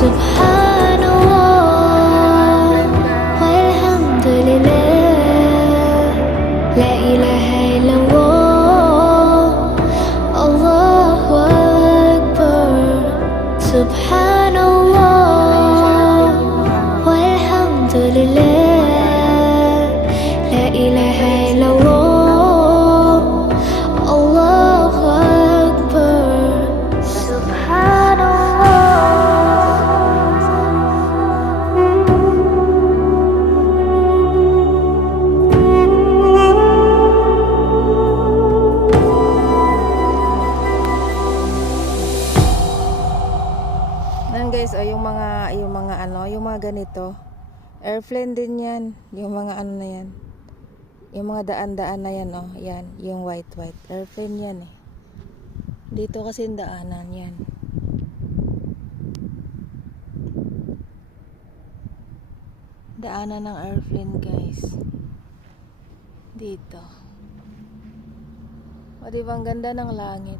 Subhanallah walhamdulillah, la ilaha illallah, Allahu Akbar. Subhanallah walhamdulillah, la ilaha illallah, Allahu Akbar. Nan guys, oh, yung mga ganito, airplane din yan, yung mga ano na yan, yung mga daan-daan na yan, oh, yan, yung white, airplane yan eh. Dito kasi yung daanan yan. Daanan ng airplane guys. Dito. O diba ang ganda ng langit.